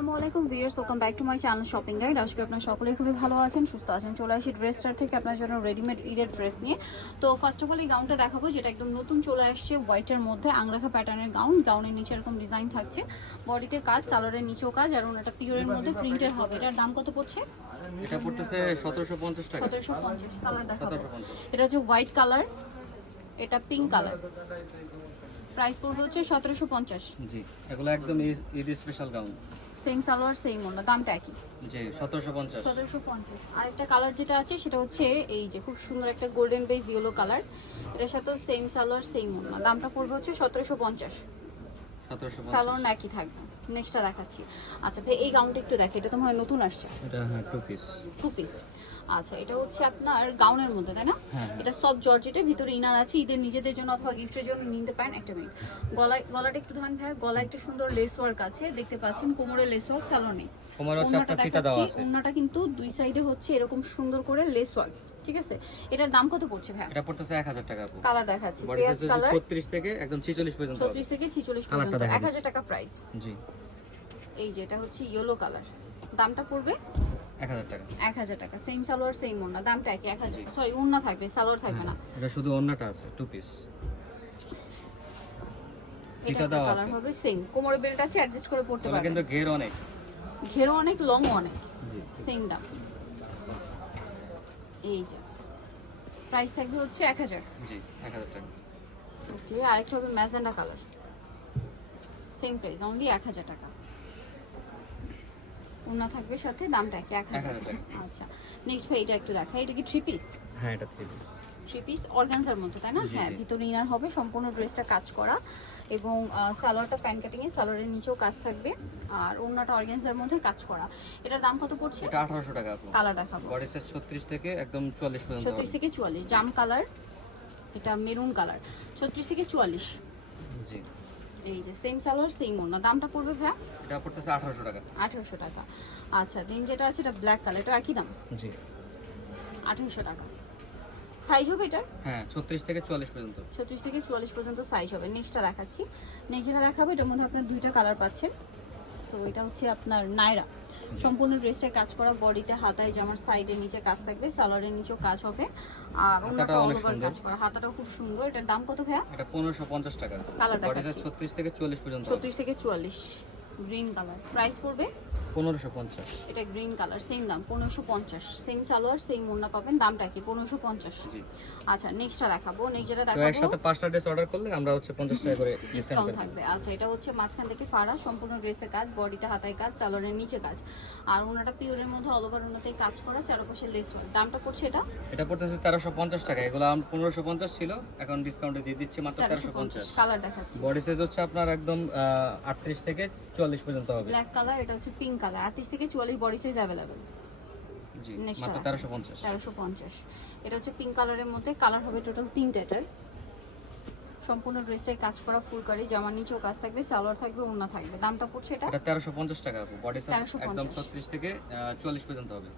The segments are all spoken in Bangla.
আসসালামু আলাইকুম viewers welcome back to my channel shopping guide আজকে আপনার সকলেই খুবই ভালো আছেন সুস্থ আছেন। চলে আসি ড্রেস স্টার থেকে আপনার জন্য রেডিমেড ঈদের ড্রেস নিয়ে। তো ফার্স্ট অফ অল এই গাউনটা দেখাবো যেটা একদম নতুন চলে আসছে হোয়াইটের মধ্যে আংরাখা প্যাটার্নের গাউন গাউনের নিচে এরকম ডিজাইন থাকছে। বডিতে কাজ সালোয়ারের নিচেও কাজ আর ওনাটা পিওরের মধ্যে প্রিন্টের হবে। এটার দাম কত পড়ছে? এটা পড়তেছে সতেরোশো পঞ্চাশ টাকা। সতেরোশো পঞ্চাশ কালার দেখাবো। 1750 এটা হচ্ছে হোয়াইট কালার এটা পিঙ্ক কালার প্রাইস পড়বে হচ্ছে সতেরোশো পঞ্চাশ। জি এগুলো একদম Eid- special gown same salwar same ওনা দামটা একই। জি সতেরোশো পঞ্চাশ। সতেরোশো পঞ্চাশ। আরেকটা কালার যেটা আছে সেটা হচ্ছে এই যে খুব সুন্দর একটা গোল্ডেন বেস ইয়েলো কালার এটার সাথেও সেম সালোয়ার সেম ওনা দামটা পড়বে হচ্ছে সতেরোশো পঞ্চাশ। সালোয়ার একই থাকবে। নেক্সটটা দেখাচ্ছি। আচ্ছা ভাই এই গাউনটা একটু দেখি এটা তো মনে নতুন আসছে। এটা হ্যাঁ টু পিস টু পিস আচ্ছা এটা হচ্ছে আপনার গাউনের মধ্যে তাই না? হ্যাঁ। এটা সব জর্জেটের ভিতরে ইনার আছে ঈদের নিজেদের জন্য অথবা গিফটের জন্য নিতে পারেন একটা মিনিট গলায় গলাটা একটু ধান ভাই গলায় একটা সুন্দর লেস ওয়ার্ক আছে দেখতে পাচ্ছেন কোমরে লেস ওয়ার্ক আছে। ওন্নাটা কিন্তু দুই সাইডে হচ্ছে এরকম সুন্দর করে লেস ওয়ার্ক ঠিক আছে? এটার দাম কত পড়ছে ভাই এটা পড়তেছে এক হাজার টাকা আপু। কালার দেখাচ্ছি পেঁয়াজ কালার ছত্রিশ থেকে একদম ছিচল্লিশ পর্যন্ত হবে। ছত্রিশ থেকে ছিচল্লিশ কালারটা পর্যন্ত দেখা এক হাজার টাকা প্রাইস জি। এই যে এটা হচ্ছে ইয়েলো কালার দামটা পড়বে এক হাজার টাকা। এক হাজার টাকা। সেম সালোয়ার সেম ওন্না দামটা একই এক হাজার সরি ওন্না থাকবে সালোয়ার থাকবে না। এটা শুধু অন্যটা আছে টু পিস এটা কালার আছে। হবে সেম কোমরে বেল্ট আছে অ্যাডজাস্ট করে পড়তে কিন্তু ঘের অনেক। অনেক অনেক। সেম দাম। এই যে। প্রাইস থাকবে হচ্ছে এক হাজার। জি এক হাজার টাকা। ওকে আরেকটা হবে magenta colour. Same price only এক হাজার টাকা। ওনা থাকবে সাথে দামটা কি? এক হাজার। 1000 টাকা। আচ্ছা নেক্সট ভাই এটা একটু দেখা এটা কি থ্রি পিস হ্যাঁ এটা থ্রি পিস থ্রি পিস অর্গানজার মধ্যে তাই না? হ্যাঁ। ভিতরে ইনার হবে সম্পূর্ণ ড্রেসটা কাজ করা। এবং সালোয়ারটা প্যান কাটিংয়ে সালোয়ারের নিচেও কাজ থাকবে। আর ওনাটা অর্গানজার মধ্যে কাজ করা। এটার দাম কত পড়ছে? এটা আঠারোশো টাকা আপু। কালার দেখাবো। বডি সাইজ ছত্রিশ থেকে একদম চুয়াল্লিশ পর্যন্ত ছত্রিশ হবে থেকে চুয়াল্লিশ। জাম কালার এটা মেরুন কালার ছত্রিশ থেকে চুয়াল্লিশ। জি। এই যে সেম সালোয়ার সেম ওনা দামটা পড়বে ভাইয়া? এটা পড়তেছে আঠারোশো টাকা। আঠেরোশো টাকা। আচ্ছা দিন যেটা আছে এটা ব্ল্যাক কালার এটা একই দাম? জি। আঠেরোশো টাকা। সাইজ হবে এটার? হ্যাঁ ছত্রিশ থেকে চুয়াল্লিশ পর্যন্ত। ছত্রিশ থেকে চুয়াল্লিশ পর্যন্ত সাইজ হবে। নেক্সটটা দেখাচ্ছি। নেক্সট যেটা দেখাবো এটার মধ্যে আপনার দুইটা কালার পাচ্ছেন। সো এটা হচ্ছে আপনার নায়রা। সম্পূর্ণ ড্রেসটা কাজ করা বডিতে হাতায় জামার সাইডে নিচে কাজ থাকবে সালোয়ারের নিচেও কাজ হবে। আর অন্যটা অল ওভার কাজ করা। হাতাটাও খুব সুন্দর। এটার দাম কত ভাইয়া? এটা পনেরোশো পঞ্চাশ টাকা। কালার বডি সাইজ ছত্রিশ থেকে 44 পর্যন্ত হবে। ছত্রিশ থেকে চুয়াল্লিশ। গ্রিন কালার প্রাইস পড়বে? পনেরোশো পঞ্চাশ। এটা গ্রিন কালার সেম দাম পনেরোশো পঞ্চাশ। সেম সালোয়ার সেম ওড়না পাবেন দামটা কি? পনেরোশো পঞ্চাশ। আচ্ছা নেক্সটটা দেখাবো। নেক্সট যেটা দেখাবো একসাথে পাঁচটা ড্রেস অর্ডার করলে আমরা হচ্ছে পঞ্চাশ টাকা করে ডিসকাউন্ট থাকবে। আচ্ছা এটা হচ্ছে মাঝখান থেকে ফাড়া সম্পূর্ণ ড্রেসে কাজ বডিতে হাতায় কাজ সালোয়ারের নিচে কাজ। আর ওনাটা পিওরের মধ্যে অল ওভার ওনাতেই কাজ করা চারপাশে লেস ওয়ার্ক দামটা পড়ছে এটা? এটা পড়তেছে তেরোশো পঞ্চাশ টাকা। এগুলো পনেরোশো পঞ্চাশ ছিল এখন ডিসকাউন্টে দিয়ে দিচ্ছি মাত্র তেরোশো পঞ্চাশ। কালার দেখাচ্ছি। বডি সাইজ হচ্ছে আপনার একদম আটত্রিশ থেকে চুয়াল্লিশ পর্যন্ত হবে। ব্ল্যাক কালার এটা হচ্ছে পিঙ্ক কালার। আটত্রিশ থেকে চুয়াল্লিশ বডি সাইজ অ্যাভেলেবেল। তেরোশো পঞ্চাশ। এটা হচ্ছে পিঙ্ক কালারের মধ্যে। কালার হবে টোটাল তিনটা এটার। সম্পূর্ণ ড্রেসটাই কাজ করা ফুলকারি জামার নিচেও কাজ থাকবে সালোয়ার থাকবে ওড়না থাকবে। দামটা পড়ছে এটা? এটা তেরোশো পঞ্চাশ টাকা বডি সাইজ একদম ছত্রিশ থেকে চুয়াল্লিশ পর্যন্ত হবে।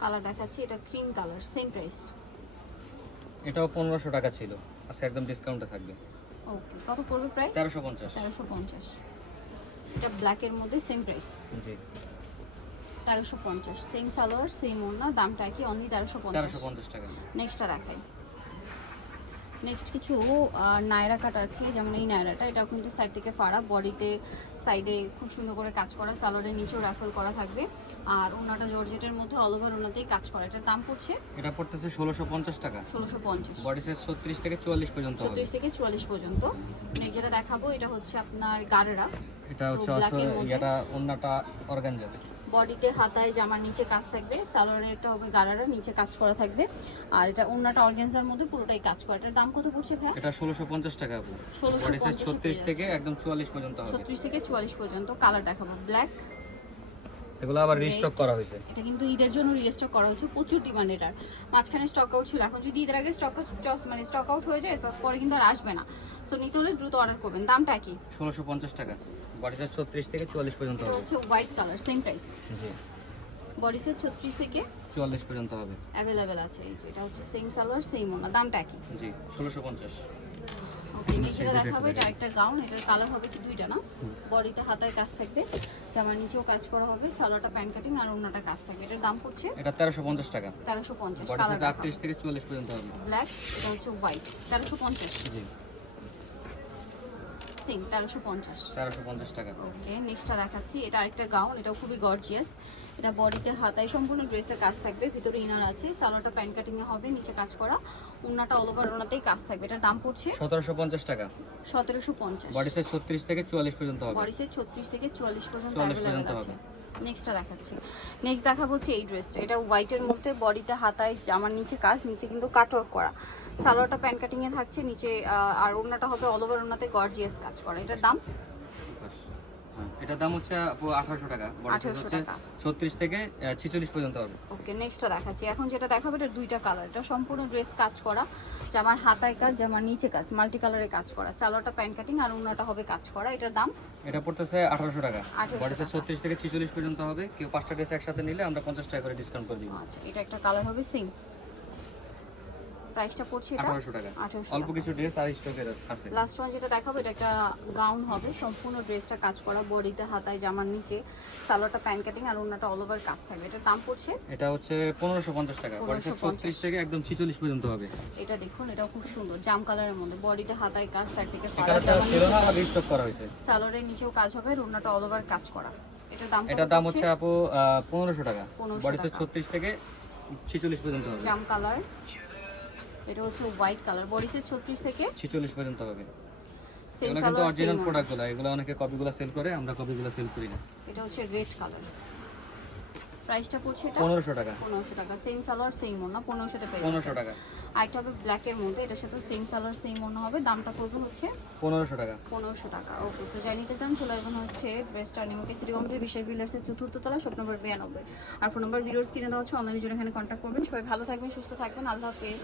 কালার দেখাচ্ছি এটা ক্রিম কালার সেম প্রাইস এটাও পনেরোশো টাকা ছিল। আজকে একদম ডিসকাউন্টে থাকবে। ওকে কত পড়বে প্রাইস তেরোশো পঞ্চাশ। তেরোশো পঞ্চাশ। এটা ব্ল্যাকের মধ্যে সেম প্রাইস জি। তেরোশো পঞ্চাশ। সেম সালোয়ার সেম ওড়না দামটা কি? অনলি তেরোশো পঞ্চাশ। টাকা। নেক্সটটা দেখাই। নেক্সট কিছু নায়রা কাট আছে যেমন এই নায়রাটা এটাও কিন্তু সাইড থেকে ফাড়া বডিতে সাইডে খুব সুন্দর করে কাজ করা সালোয়ারের নিচেও রাফেল করা থাকবে। আর ওনাটা জর্জেটের মধ্যে অল ওভার ওনাতেই কাজ করা এটার দাম পড়ছে এটা পড়তেছে ষোলোশো পঞ্চাশ টাকা। ষোলোশো পঞ্চাশ। বডি সাইজ ছত্রিশ থেকে চুয়াল্লিশ পর্যন্ত চল্লিশ থেকে চুয়াল্লিশ পর্যন্ত। নেক্সট যেটা দেখাবো এটা হচ্ছে আপনার গারেরা। এটা হচ্ছে। এটা অন্যটা অর্গানজা বডিতে হাতায় জামার নিচে কাজ থাকবে সালোয়ারের একটা হবে গাড়ারা নিচে কাজ করা থাকবে। আর এটা অন্যটা অর্গেনজার মধ্যে পুরোটাই কাজ করা। এটার দাম কত পড়ছে ভাই এটা ষোলোশো পঞ্চাশ টাকা আপু। 1650 বডি সাইজ এ ছত্রিশ থেকে একদম চুয়াল্লিশ পর্যন্ত হবে। ছত্রিশ থেকে চুয়াল্লিশ পর্যন্ত। কালার দেখাবো। ব্ল্যাক এগুলো আবার রিস্টক করা হয়েছে। এটা কিন্তু ঈদের জন্য রিস্টক করা হচ্ছে প্রচুর ডিমান্ড এটার। মাঝখানে স্টক আউট ছিল এখন যদি ঈদের আগে স্টক মানে স্টক আউট হয়ে যায় পরে কিন্তু আর আসবে না। সো নিতে হলে দ্রুত অর্ডার করবেন। দামটা কি? ষোলোশো পঞ্চাশ টাকা। বডি সাইজ ছত্রিশ থেকে চুয়াল্লিশ পর্যন্ত হবে। হচ্ছে হোয়াইট কালার সেম প্রাইস জি। বডি সেট ছত্রিশ থেকে চুয়াল্লিশ পর্যন্ত হবে। অ্যাভেলেবেল আছে এই যে এটা হচ্ছে সেম সালোয়ার সেম ওনা দামটা কি? জি ষোলোশো পঞ্চাশ। ওকে নিচেটা দেখাবো এটা একটা গাউন এটার কালার হবে কি দুইটা না? বডিতে হাতায় কাজ থাকবে জামার নিচেও কাজ করা হবে সালোয়ারটা প্যান্ট কাটিং আর অন্যটা কাজ থাকবে এটার দাম পড়ছে? এটা তেরোশো পঞ্চাশ টাকা। তেরোশো পঞ্চাশ বডি কালার সাইজ আটত্রিশ থেকে চুয়াল্লিশ পর্যন্ত হবে। ব্ল্যাক এটা হচ্ছে হোয়াইট তেরোশো পঞ্চাশ। জি। সেম তেরোশো পঞ্চাশ। তেরোশো পঞ্চাশ টাকা ওকে নেক্সটটা দেখাচ্ছি। এটা আরেকটা গাউন এটা খুবই গর্জিয়াস এটা বডিতে হাতায় সম্পূর্ণ ড্রেসের কাজ থাকবে ভিতরে ইনার আছে সালোয়ারটা প্যান্ট কাটিং এ হবে নিচে কাজ করা। উন্নাটা অল ওভার ওনাতেই কাজ থাকবে। এটার দাম পড়ছে সতেরোশো পঞ্চাশ টাকা। সতেরোশো পঞ্চাশ। বডি সাইজ ছত্রিশ থেকে চুয়াল্লিশ পর্যন্ত হবে। বডি সাইজ ছত্রিশ থেকে চুয়াল্লিশ পর্যন্ত 44 আছে। নেক্সটটা দেখাচ্ছি। নেক্সট দেখাবো হচ্ছে এই ড্রেসটা এটা হোয়াইটের মধ্যে বডিতে হাতায়, জামার নিচে কাজ, নিচে কিন্তু কাটওয়ার্ক করা। সালোয়ারটা প্যান্ট কাটিংয়ে থাকছে, নিচে আর ওড়নাটা হবে অল ওভার ওড়নাতে গর্জিয়াস কাজ করা। এটার দাম এটার দাম হচ্ছে আঠারোশো টাকা। বডি সাইজ হচ্ছে টাকা। ছত্রিশ থেকে ছিচল্লিশ পর্যন্ত হবে। ওকে নেক্সটটা দেখাচ্ছি। এখন যেটা দেখাবো এটা দুইটা কালার এটা সম্পূর্ণ ড্রেস কাজ করা জামার হাতায় কাজ জামার নিচে কাজ মাল্টি কালারে কাজ করা। সালোয়ারটা প্যান্ট কাটিং আর ওড়নাটা হবে কাজ করা। এটার দাম? এটা পড়তেছে আঠারোশো টাকা। 1800 বডি সাইজ টাকা। ছত্রিশ থেকে ছিচল্লিশ পর্যন্ত হবে। কেউ পাঁচটা ড্রেস একসাথে নিলে আমরা পঞ্চাশ টাকা করে ডিসকাউন্ট করে দিব। আচ্ছা এটা একটা কালার হবে সেম প্রাইসটা পড়ছে এটা? আঠারোশো টাকা। আঠারোশো অল্প কিছু ড্রেস আর স্টকের আছে। লাস্ট ওয়ান যেটা দেখাবো এটা একটা গাউন হবে। সম্পূর্ণ ড্রেসটা কাজ করা বডিটা হাতায় জামার নিচে সালোয়ারটা প্যান্ট কাটিং আর ওড়নাটা অল ওভার কাজ থাকবে। এটার দাম পড়ছে? এটা হচ্ছে পনেরোশো পঞ্চাশ টাকা। বডি সাইজ 1550 ছত্রিশ থেকে একদম ছিচল্লিশ পর্যন্ত হবে। এটা দেখুন এটা খুব সুন্দর। জাম কালারের মধ্যে। বডিতে হাতায় কাজ সাইড থেকে এটা ফাড়া স্টক করা হয়েছে। সালোয়ারের নিচেও কাজ হবে আর ওড়নাটা অল ওভার কাজ করা। এটার দাম এটার দাম হচ্ছে আপু পনেরোশো টাকা। 1500 বডি সাইজ টাকা। ছত্রিশ থেকে ছিচল্লিশ পর্যন্ত হবে। জাম কালার এটা হচ্ছে হোয়াইট কালার বডি সাইজ ছত্রিশ থেকে ছিচল্লিশ পর্যন্ত হবে। সেম কিন্তু অরিজিনাল প্রোডাক্টগুলো এগুলো অনেকে কপিগুলো সেল করে আমরা কপিগুলো সেল করি না। এটা হচ্ছে রেড কালার প্রাইসটা পড়ছে এটা পনেরোশো টাকা। পনেরোশো টাকা সেম সালোয়ার সেম ওনা পনেরোশোতে পেয়ে পনেরোশো যাচ্ছে টাকা। আরেকটা হবে ব্ল্যাকের মধ্যে এটার সাথে সেম সালোয়ার সেম ওনা হবে দামটা পড়বে হচ্ছে পনেরোশো টাকা। পনেরোশো টাকা। ওকে সো যাই নিতে চান চলে আসবেন হচ্ছে ড্রেসটা নিমকে সিটি কমপ্লিট বিশেষ বিলাসের চতুর্থ তলা শপ নম্বর বিরানব্বই। আর ফোন নম্বর ভিডিওস কিনে দেওয়া হচ্ছে অনলাইনের জন্য এখানে কন্ট্যাক্ট করবেন। সবাই ভালো থাকবেন সুস্থ থাকবেন আল্লাহ হাফেজ।